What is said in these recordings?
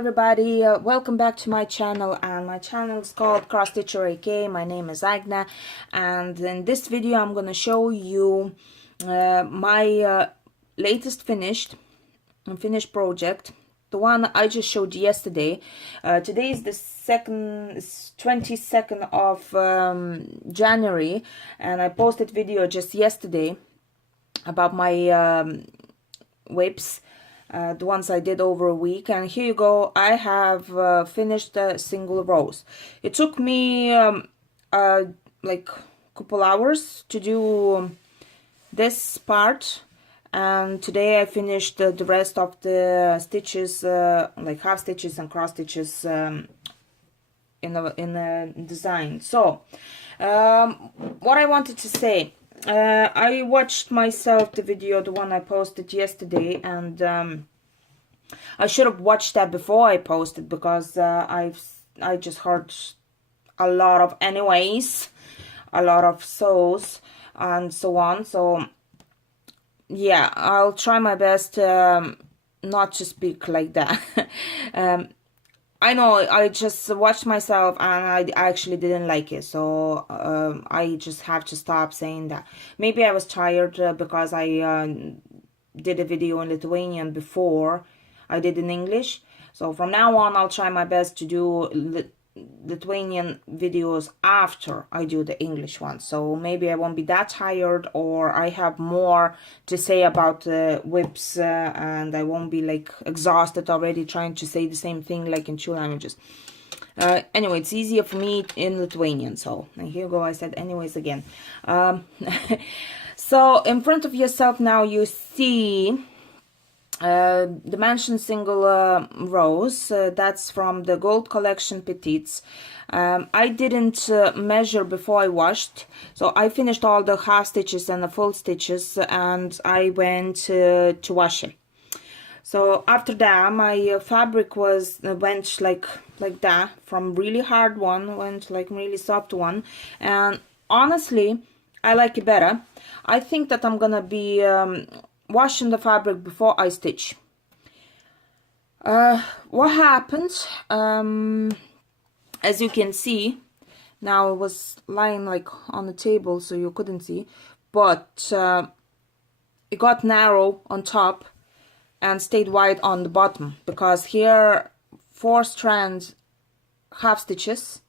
everybody, welcome back to my channel, and my channel is called Cross Stitcher AK. My name is Agna, and in this video I'm going to show you my latest finished project, the one I just showed yesterday. Today is the 22nd of January, and I posted video just yesterday about my whips, the ones I did over a week. And here you go, I have finished the single rows. It took me like a couple hours to do this part, and today I finished the rest of the stitches, like half stitches and cross stitches in the design. So what I wanted to say, I watched myself the video, the one I posted yesterday, and I should have watched that before I posted, because I just heard a lot of a lot of so's and so on. So yeah, I'll try my best not to speak like that. I know I just watched myself and I actually didn't like it, so I just have to stop saying that. Maybe I was tired because I did a video in Lithuanian before I did in English. So from now on I'll try my best to do Lithuanian videos after I do the English one. So maybe I won't be that tired, or I have more to say about whips, and I won't be like exhausted already trying to say the same thing like in two languages. Anyway, it's easier for me in Lithuanian. So and here you go, I said anyways again. So in front of yourself now you see dimension single rows. That's from the gold collection petites. I didn't measure before I washed, so I finished all the half stitches and the full stitches, and I went to wash it. So after that my fabric went like that, from really hard one went like really soft one, and honestly I like it better. I think that I'm gonna be washing the fabric before I stitch. What happened, as you can see, now it was lying like on the table so you couldn't see, but it got narrow on top and stayed wide on the bottom, because here 4 strands half stitches,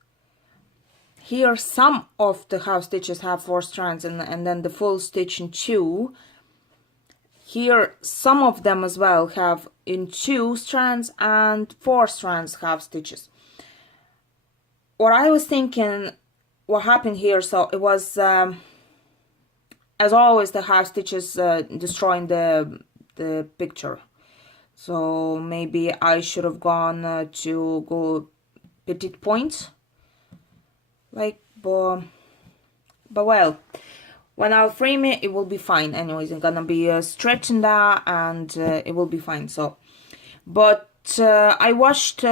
here some of the half stitches have 4 strands, and then the full stitch in 2. Here some of them as well have in 2 strands and 4 strands half stitches. What I was thinking, what happened here, so it was as always the half stitches destroying the picture. So maybe I should have gone to go petite point, like, but well, when I'll frame it, it will be fine. Anyways, I'm gonna be stretching that, and it will be fine. So, but I washed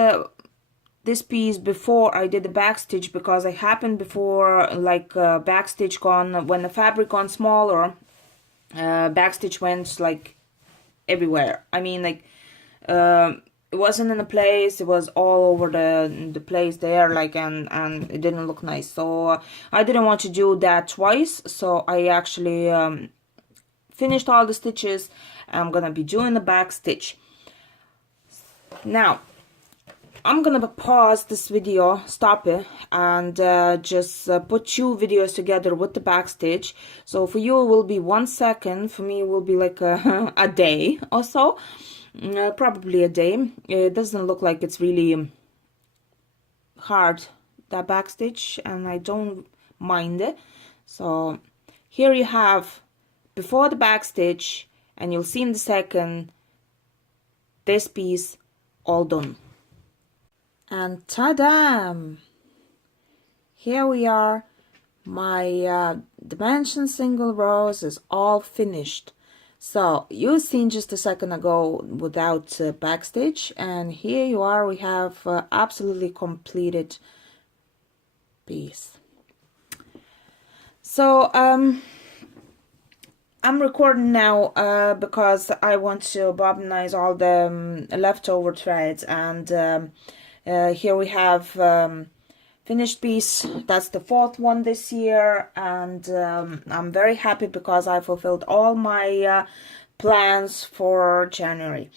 this piece before I did the back stitch, because I happened before, like, back stitch gone, when the fabric gone smaller, back stitch went like everywhere. I mean, like, it wasn't in a place, it was all over the place there, like, and it didn't look nice. So I didn't want to do that twice, so I actually finished all the stitches. I'm gonna be doing the back stitch. Now I'm gonna pause this video, stop it, and just put 2 videos together with the back stitch. So for you it will be 1 second, for me it will be like a day or so. Probably a day. It doesn't look like it's really hard, that back stitch, and I don't mind it. So here you have before the back stitch, and you'll see in the second this piece all done. And ta-da! Here we are. My dimension single rows is all finished. So you seen just a second ago without back stitch, and here you are, we have absolutely completed piece. So I'm recording now because I want to bobbinize all the leftover threads, and here we have finished piece. That's the 4th one this year, and I'm very happy because I fulfilled all my plans for January.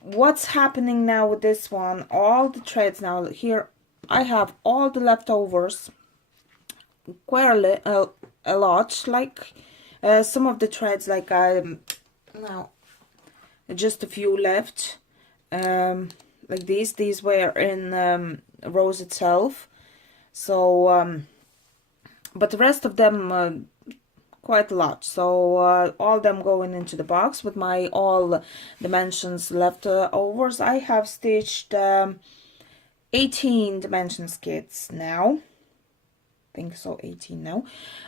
What's happening now with this one? All the threads now, here I have all the leftovers, quite a lot, like some of the threads, like now just a few left, like these were in rose itself, so but the rest of them quite a lot, so all them going into the box with my all dimensions leftovers. I have stitched 18 dimensions kits now, I think so, 18 now,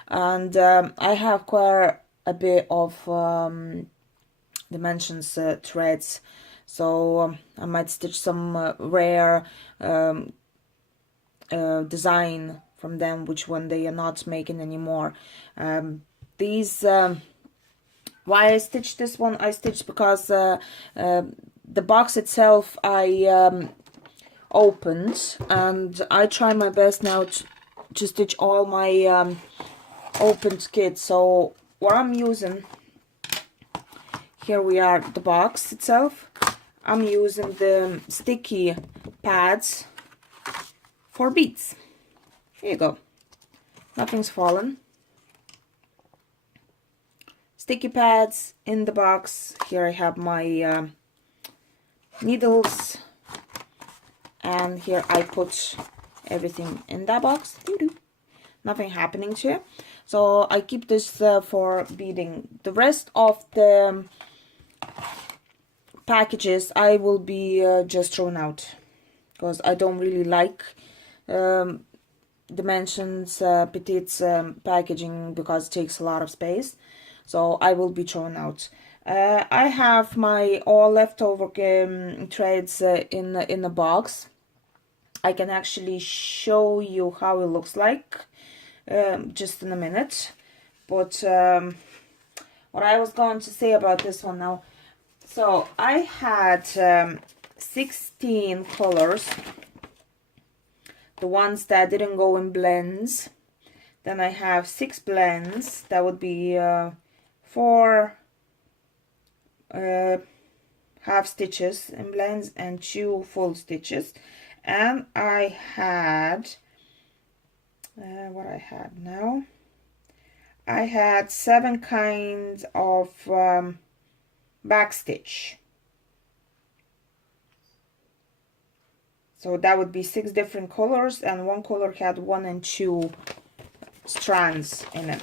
and I have quite a bit of dimensions threads, so I might stitch some rare design from them, which one they are not making anymore. These why I stitched this one, I stitched because the box itself I opened, and I try my best now to stitch all my opened kits. So what I'm using, here we are, the box itself. I'm using the sticky pads for beads. Here you go, nothing's fallen. Sticky pads in the box. Here I have my needles, and here I put everything in that box. Nothing happening to it, so I keep this for beading. The rest of the packages I will be just thrown out, because I don't really like dimensions petites packaging, because it takes a lot of space, so I will be thrown out. I have my all leftover threads in a box. I can actually show you how it looks like just in a minute, but what I was going to say about this one now, so I had 16 colors, the ones that didn't go in blends. Then I have 6 blends, that would be 4 half stitches in blends and 2 full stitches. And I had what I had now, I had 7 kinds of back stitch, so that would be 6 different colors, and one color had 1 and 2 strands in it.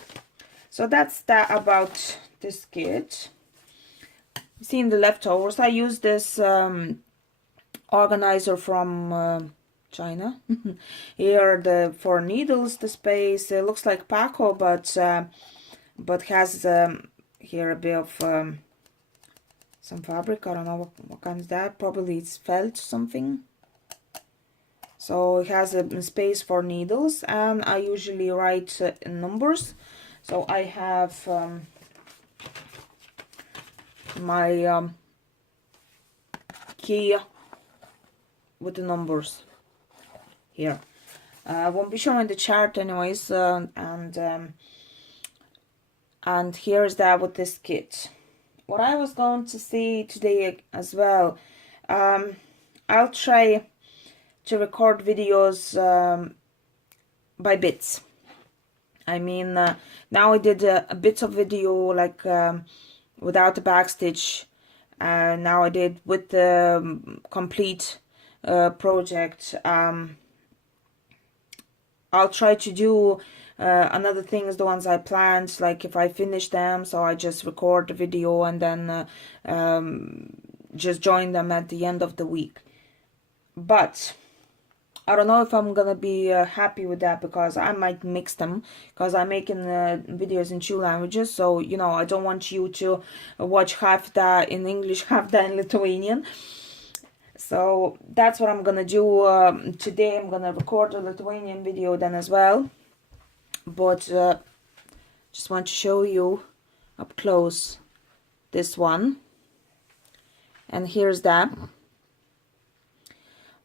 So that's that about this kit. Seeing the leftovers, I use this organizer from China. Here for needles, the space, it looks like Paco, but has here a bit of some fabric. I don't know what kind is that, probably it's felt something. So it has a space for needles, and I usually write in numbers. So I have my key with the numbers here. I won't be showing the chart anyways, and here is that with this kit. What I was going to say today as well, I'll try to record videos by bits. I mean, now I did a bit of video like without the backstitch. Now I did with the complete project. I'll try to do another things, the ones I planned, like if I finish them, so I just record the video and then just join them at the end of the week. But I don't know if I'm gonna be happy with that, because I might mix them, because I'm making videos in 2 languages, so you know, I don't want you to watch half that in English, half that in Lithuanian. So that's what I'm gonna do today. I'm gonna record a Lithuanian video then as well, but just want to show you up close this one, and here's that.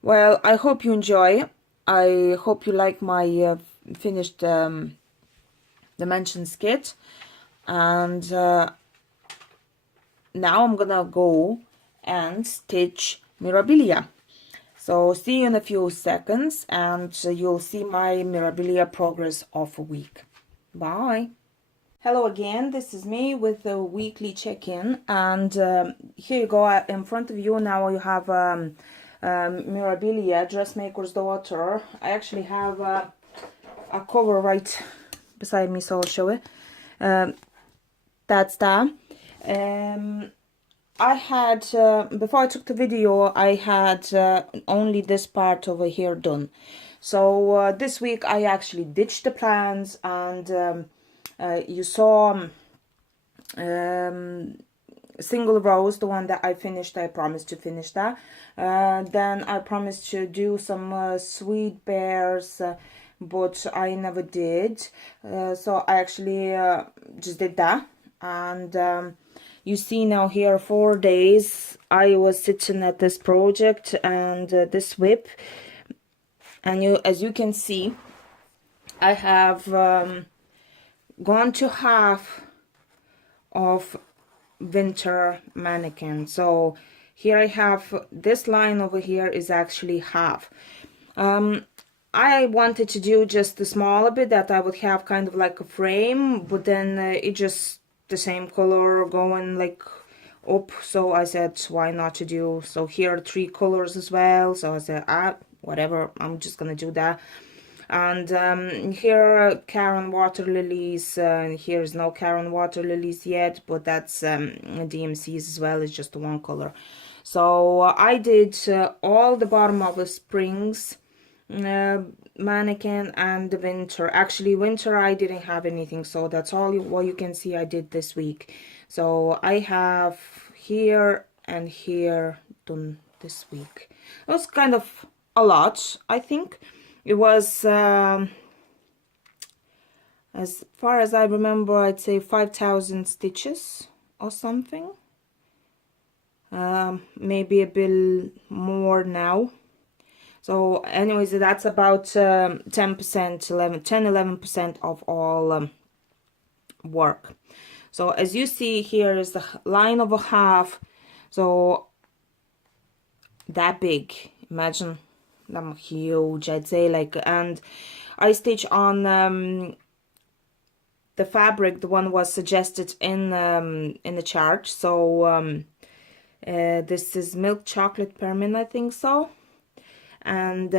Well, I hope you enjoy. I hope you like my finished dimensions kit, and now I'm gonna go and stitch Mirabilia. So see you in a few seconds, and you'll see my Mirabilia progress of a week. Bye. Hello again, this is me with a weekly check-in, and here you go. In front of you now you have Mirabilia, Dressmaker's Daughter. I actually have a cover right beside me, so I'll show it. That's that. I had, before I took the video, I had only this part over here done. So this week I actually ditched the plans, and you saw single rows, the one that I finished. I promised to finish that. Then I promised to do some sweet bears, but I never did. So I actually just did that. And you see now here 4 days I was sitting at this project and this whip, and as you can see, I have gone to half of winter mannequin. So here I have this line over here is actually half. I wanted to do just the smaller bit that I would have kind of like a frame, but then it just the same color going like up, so I said why not to do. So here are 3 colors as well, so I said whatever, I'm just gonna do that. And here are Karen water lilies. Here's no Karen water lilies yet, but that's DMCs as well. It's just one color. So I did all the bottom of the springs mannequin and the winter. Actually, winter I didn't have anything, so that's all what you can see I did this week. So I have here and here done this week. It was kind of a lot, I think. It was, as far as I remember, I'd say 5,000 stitches or something. Maybe a bit more now. So anyways, that's about 10%, 10-11% of all work. So as you see, here is the line of a half. So that big, imagine. I'm huge, I'd say, like, and I stitch on the fabric. The one was suggested in the chart. So this is milk chocolate permin, I think so, and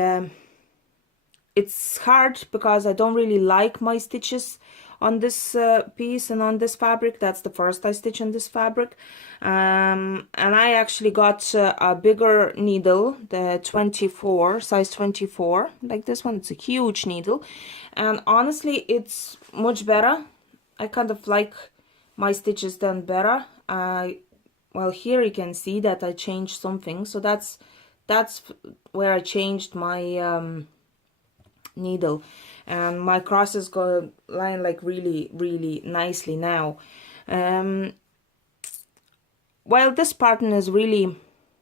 it's hard because I don't really like my stitches on this piece and on this fabric. That's the first I stitch on this fabric, and I actually got a bigger needle, the 24, size 24, like this one. It's a huge needle, and honestly it's much better. I kind of like my stitches done better. Well, here you can see that I changed something, so that's where I changed my needle, and my crosses go line like really nicely now. Well, this pattern is really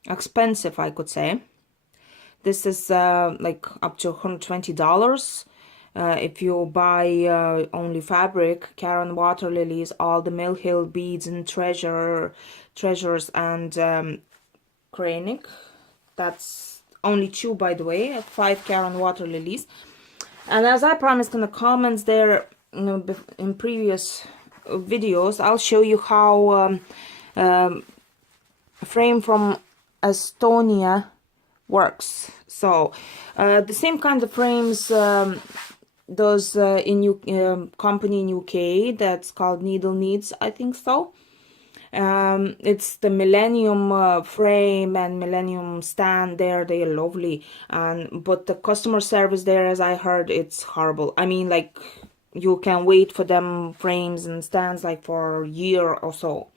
expensive, I could say. This is like up to $120 if you buy only fabric, Karen water lilies, all the Mill Hill beads and treasures, and Kranic. That's only 2, by the way, 5 Karen water lilies. And as I promised in the comments there, you know, in previous videos, I'll show you how a frame from Estonia works. So the same kind of frames does in company in UK that's called Needle Needs, I think so. It's the Millennium frame and Millennium stand there. They are lovely, but the customer service there, as I heard, it's horrible. I mean, like, you can wait for them frames and stands like for a year or so,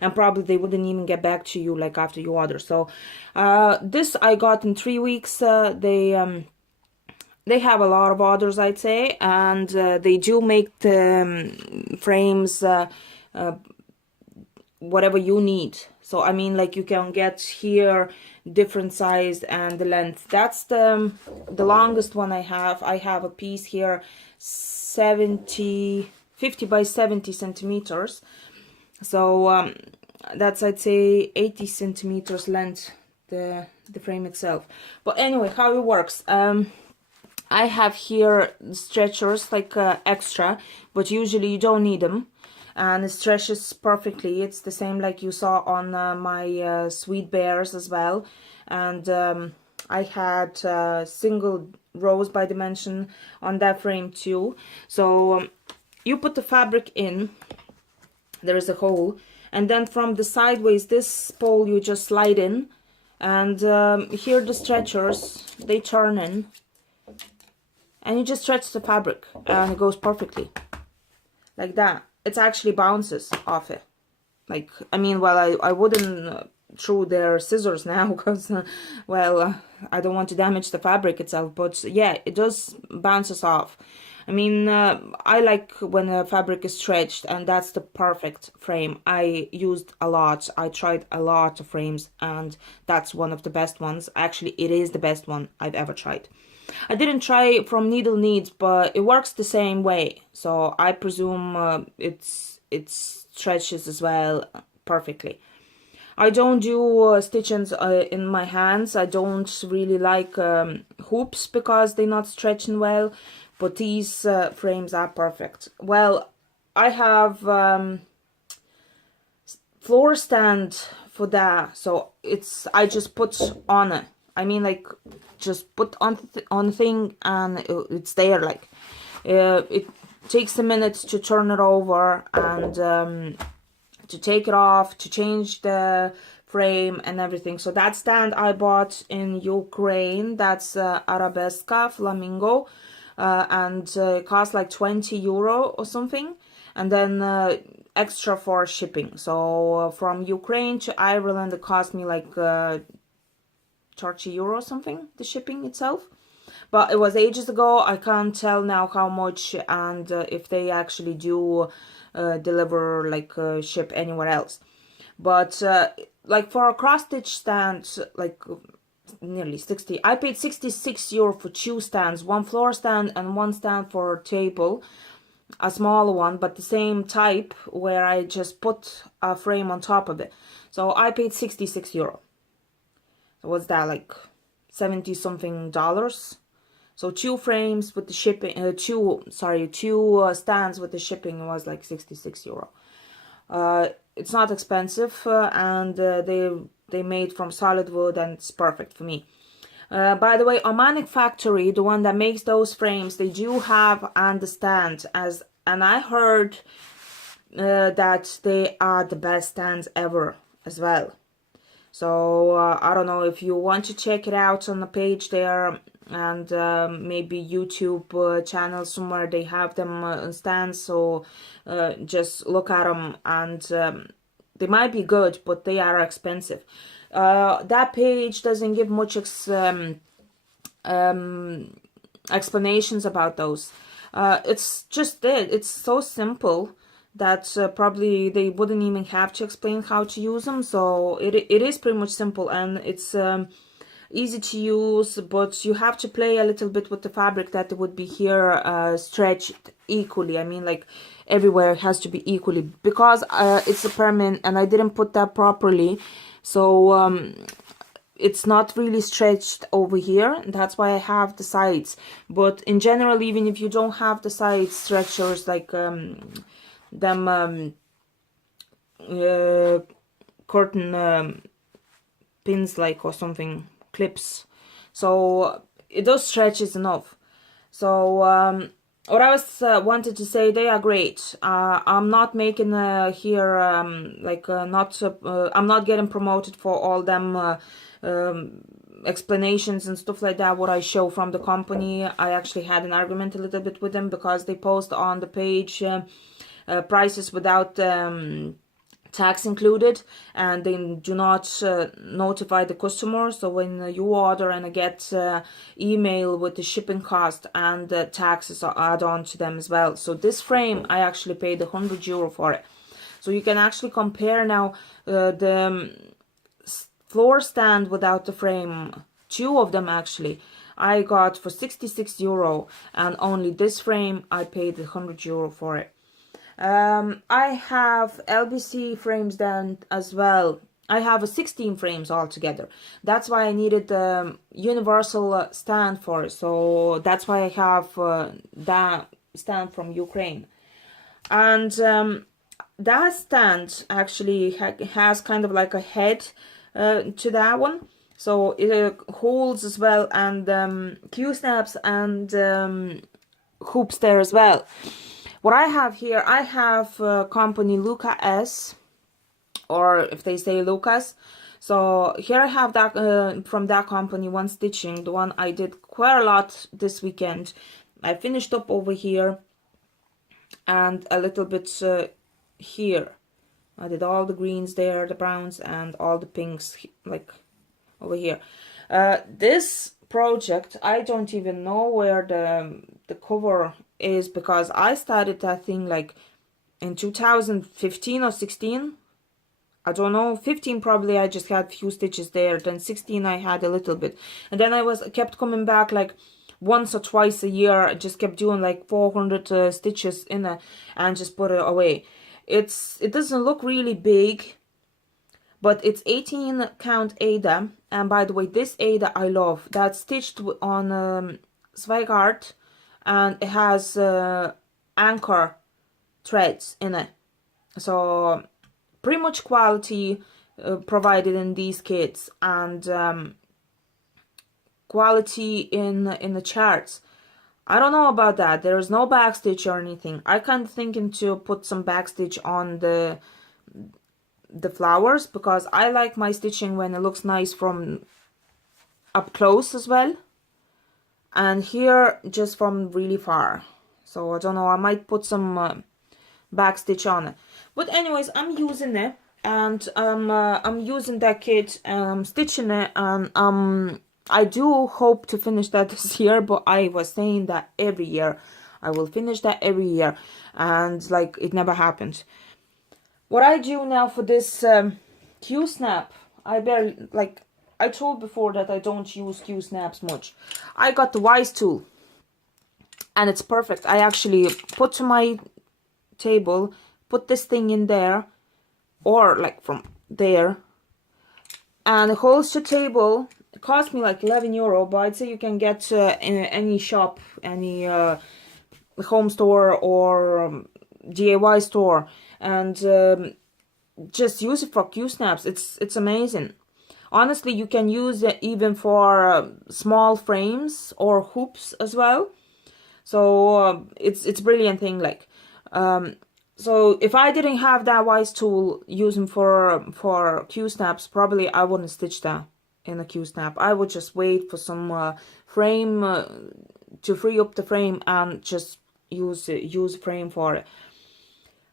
and probably they wouldn't even get back to you like after you order. So this I got in 3 weeks. They have a lot of orders, I'd say, and they do make the frames whatever you need. So I mean, like, you can get here different size and the length. That's the longest one I have. I have a piece here 50 by 70 centimeters. So that's, I'd say, 80 centimeters length, the frame itself. But anyway, how it works, I have here stretchers, like extra, but usually you don't need them, and it stretches perfectly. It's the same like you saw on my Sweet Bears as well. And I had single rows by dimension on that frame too. So you put the fabric in, there is a hole, and then from the sideways, this pole you just slide in, and here the stretchers, they turn in, and you just stretch the fabric and it goes perfectly like that. It actually bounces off it. Like, I mean, well, I wouldn't throw their scissors now, because well, I don't want to damage the fabric itself, but yeah, it does bounces off. I mean, I like when the fabric is stretched, and that's the perfect frame. I used a lot. I tried a lot of frames, and that's one of the best ones. Actually, it is the best one I've ever tried. I didn't try from Needle Needs, but it works the same way. So I presume it stretches as well perfectly. I don't do stitchings in my hands. I don't really like hoops because they're not stretching well. But these frames are perfect. Well, I have floor stand for that. So I just put on it. I mean, like, just put on the thing, and it's there. Like, it takes a minute to turn it over, and to take it off, to change the frame and everything. So that stand I bought in Ukraine. That's Arabesca Flamingo, and it cost like 20 euro or something, and then extra for shipping. So from Ukraine to Ireland, it cost me like 30 euro or something, the shipping itself. But it was ages ago. I can't tell now how much, and if they actually do deliver, like, ship anywhere else. But like, for a cross stitch stand, like nearly 60, I paid 66 euro for two stands, one floor stand and one stand for a table, a smaller one, but the same type, where I just put a frame on top of it. So I paid 66 euro. So what's that, like 70 something dollars? So two frames with the shipping, two stands with the shipping was like 66 euro. It's not expensive, and they made from solid wood, and it's perfect for me. By the way, Omanic Factory, the one that makes those frames, they do have understand, and I heard that they are the best stands ever as well. So I don't know if you want to check it out on the page there, and maybe YouTube channel somewhere they have them on stands. So just look at them, and they might be good, but they are expensive. That page doesn't give much explanations about those. It's just it's so simple that probably they wouldn't even have to explain how to use them. So it is pretty much simple, and it's easy to use, but you have to play a little bit with the fabric, that it would be here stretched equally. I mean, like, everywhere has to be equally, because it's a permanent, and I didn't put that properly. So it's not really stretched over here. That's why I have the sides. But in general, even if you don't have the side stretchers, like curtain pins, like, or something, clips, so it does stretches enough. So what I was wanted to say, they are great. I'm not making here I'm not getting promoted for all them explanations and stuff like that, what I show from the company. I actually had an argument a little bit with them, because they post on the page prices without tax included, and they do not notify the customer. So when you order and get email with the shipping cost, and taxes are add on to them as well. So this frame, I actually paid 100 euro for it. So you can actually compare now the floor stand without the frame, two of them actually, I got for 66 euro, and only this frame I paid 100 euro for it. I have LBC frames then as well. I have a 16 frames altogether. That's why I needed the universal stand for it. So that's why I have that stand from Ukraine. And that stand actually has kind of like a head to that one. So it holds as well, and Q-snaps and hoops there as well. What I have here, I have company Luca S, or if they say Lucas. So here I have that from that company, one stitching, the one I did quite a lot this weekend. I finished up over here and a little bit here. I did all the greens there, the browns, and all the pinks, like over here. This project, I don't even know where the cover is, because I started that thing like in 2015 or 16. I don't know, 15 probably I just had few stitches there, then 16 I had a little bit, and then I kept coming back like once or twice a year. I just kept doing like 400 stitches in it and just put it away. It doesn't look really big, but it's 18 count Ada, and by the way, this Ada I love. That's stitched on Zweigart, and it has anchor threads in it, so pretty much quality provided in these kits, and quality in the charts. I don't know about that. There is no backstitch or anything. I kind of thinking to put some backstitch on the flowers, because I like my stitching when it looks nice from up close as well, and here just from really far. So I don't know, I might put some backstitch on it. But anyways, I'm using it, and I'm using that kit, and I'm stitching it, and I do hope to finish that this year, but I was saying that every year. I will finish that every year, and like it never happened. What I do now for this Q-snap, I barely, like I told before that I don't use Q-snaps much. I got the Wise tool, and it's perfect. I actually put to my table, put this thing in there, or like from there, and it holds the table. It cost me like 11 euro, but I'd say you can get in any shop, any home store or DIY store, and just use it for Q-snaps. It's amazing. Honestly, you can use it even for small frames or hoops as well. So it's brilliant thing. Like so if I didn't have that Wise tool using for Q-snaps, probably I wouldn't stitch that in a Q-snap. I would just wait for some frame to free up the frame and just use frame for it.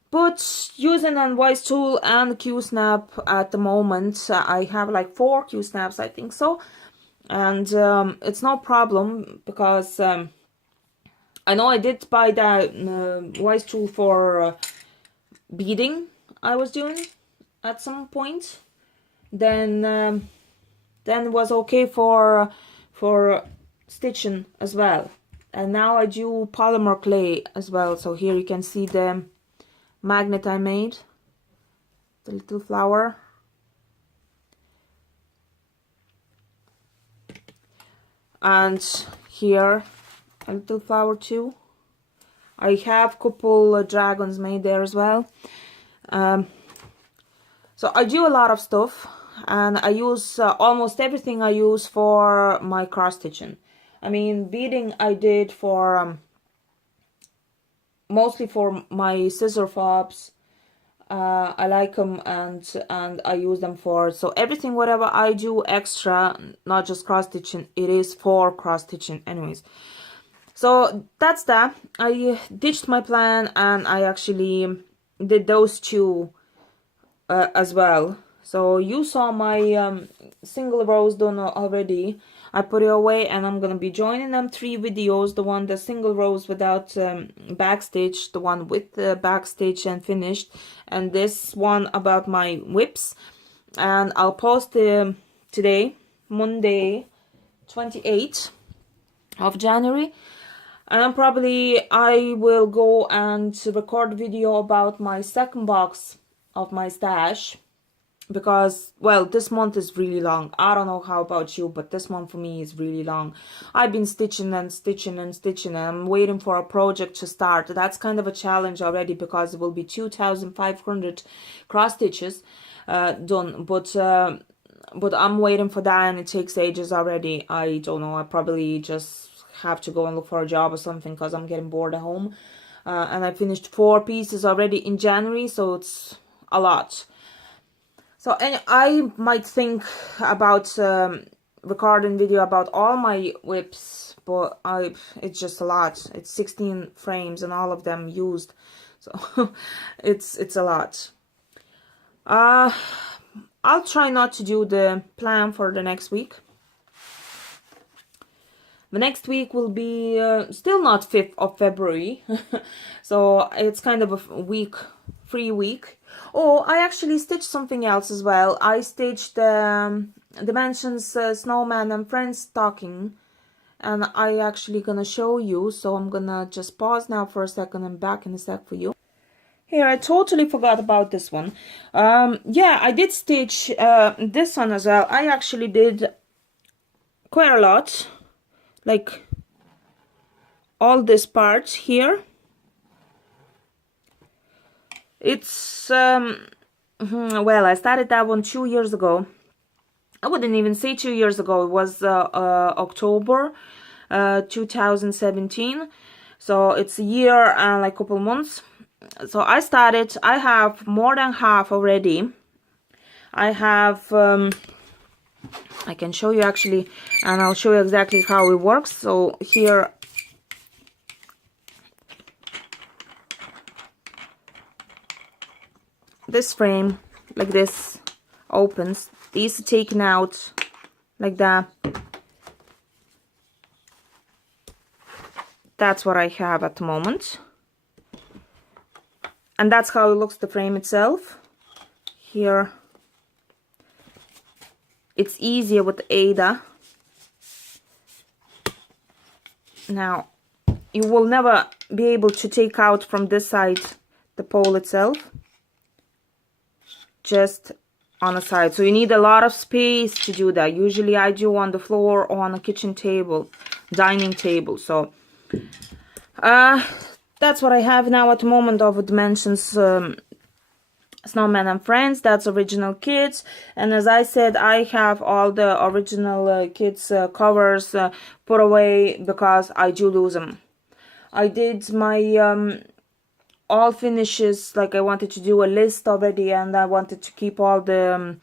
But using a Wise tool and Q-snap at the moment, I have like 4 Q-snaps, I think so, and it's no problem, because I know I did buy that Wise tool for beading I was doing at some point. Then was okay for stitching as well. And now I do polymer clay as well. So here you can see the magnet I made, the little flower. And here a little flower too. I have a couple dragons made there as well. So I do a lot of stuff, and I use almost everything I use for my cross stitching. I mean, beading I did for mostly for my scissor fobs. I like them, and I use them for, so everything whatever I do extra, not just cross stitching, it is for cross stitching anyways. So that's that. I ditched my plan, and I actually did those two as well. So you saw my single rows done already. I put it away, and I'm gonna be joining them 3 videos. The single rows without backstitch, the one with the backstitch and finished, and this one about my whips. And I'll post today, Monday 28th of January. And I will go and record video about my second box of my stash, because, well, this month is really long. I don't know how about you, but this month for me is really long. I've been stitching and stitching and stitching, and I'm waiting for a project to start. That's kind of a challenge already, because it will be 2,500 cross stitches done, but I'm waiting for that, and it takes ages already. I don't know, I probably just have to go and look for a job or something, because I'm getting bored at home. And I finished 4 pieces already in January, so it's a lot. So, and I might think about recording video about all my whips, but it's just a lot. It's 16 frames and all of them used, so it's a lot. I'll try not to do the plan for the next week. The next week will be still not 5th of February, so it's kind of a free week. Oh, I actually stitched something else as well. I stitched Dimensions Snowman and Friends stocking, and I actually gonna show you, so I'm gonna just pause now for a second and back in a sec for you. Here, I totally forgot about this one. Yeah, I did stitch this one as well. I actually did quite a lot, like all this part here. It's well, I started that one 2 years ago. I wouldn't even say 2 years ago. It was October 2017, so it's a year and like a couple months. So I started. I have more than half already. I have I can show you actually, and I'll show you exactly how it works. So here, this frame, like this, opens. These are taken out like that. That's what I have at the moment. And that's how it looks, the frame itself. Here, it's easier with Ada. Now, you will never be able to take out from this side the pole itself, just on a side. So you need a lot of space to do that. Usually I do on the floor or on a kitchen table, dining table. So that's what I have now at the moment of Dimensions Snowman and Friends. That's original kits, and as I said, I have all the original kits covers put away because I do lose them. I did my all finishes, like I wanted to do a list already, and I wanted to keep all the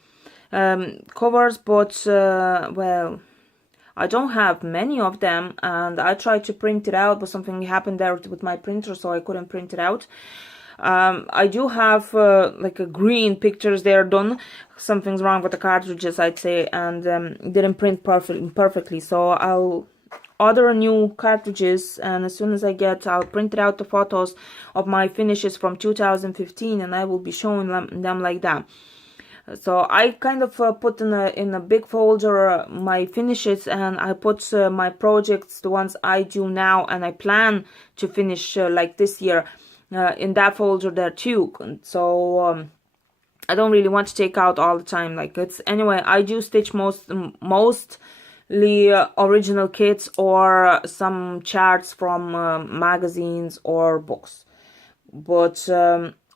covers, but well, I don't have many of them, and I tried to print it out, but something happened there with my printer, so I couldn't print it out. I do have like a green pictures there done. Something's wrong with the cartridges, I'd say, and didn't print perfectly. So I'll order new cartridges, and as soon as I get, I'll print out the photos of my finishes from 2015, and I will be showing them like that. So I kind of put in a big folder my finishes, and I put my projects, the ones I do now and I plan to finish like this year, in that folder there too. So I don't really want to take out all the time. Like, it's anyway, I do stitch mostly original kits or some charts from magazines or books, but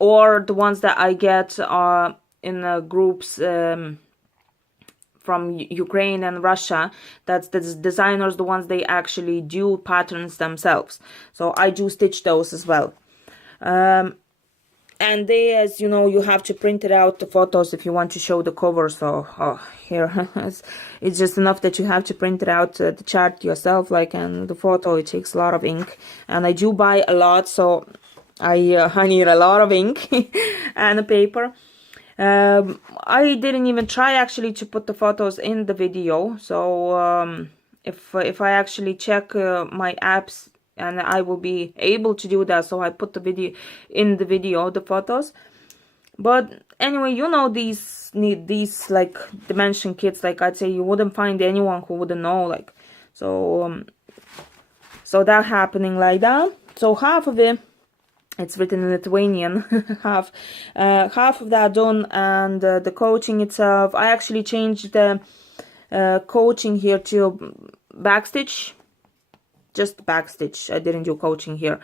or the ones that I get in groups from Ukraine and Russia. That's the designers, the ones they actually do patterns themselves. So I do stitch those as well. And they, as you know, you have to print it out, the photos, if you want to show the cover. So here it's just enough that you have to print it out, the chart yourself, like, and the photo, it takes a lot of ink, and I do buy a lot, so I need a lot of ink and a paper. I didn't even try actually to put the photos in the video, so if I actually check my apps, and I will be able to do that, so I put the video in the video, the photos. But anyway, you know, these like dimension kits, like I'd say you wouldn't find anyone who wouldn't know, like, so so that happening like that. So half of it, it's written in Lithuanian, half of that done, and the coaching itself, I actually changed the coaching here to backstitch, just backstitch. I didn't do coaching here.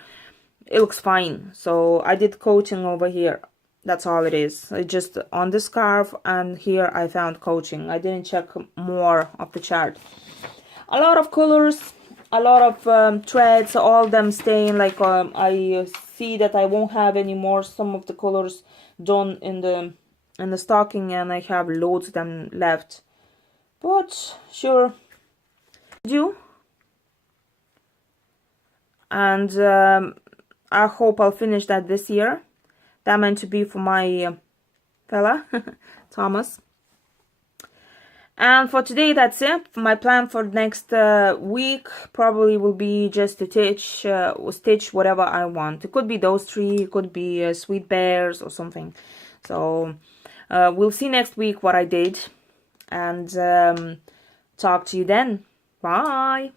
It looks fine, so I did coaching over here. That's all it is. I just on the scarf, and here I found coaching. I didn't check more of the chart. A lot of colors, a lot of threads, all them staying, like I see that I won't have any more some of the colors done in the stocking, and I have loads of them left, but sure do. And I hope I'll finish that this year. That meant to be for my fella Thomas. And for today, that's it. My plan for next week probably will be just to stitch whatever I want. It could be those three, it could be sweet bears or something. So we'll see next week what I did, and talk to you then. Bye.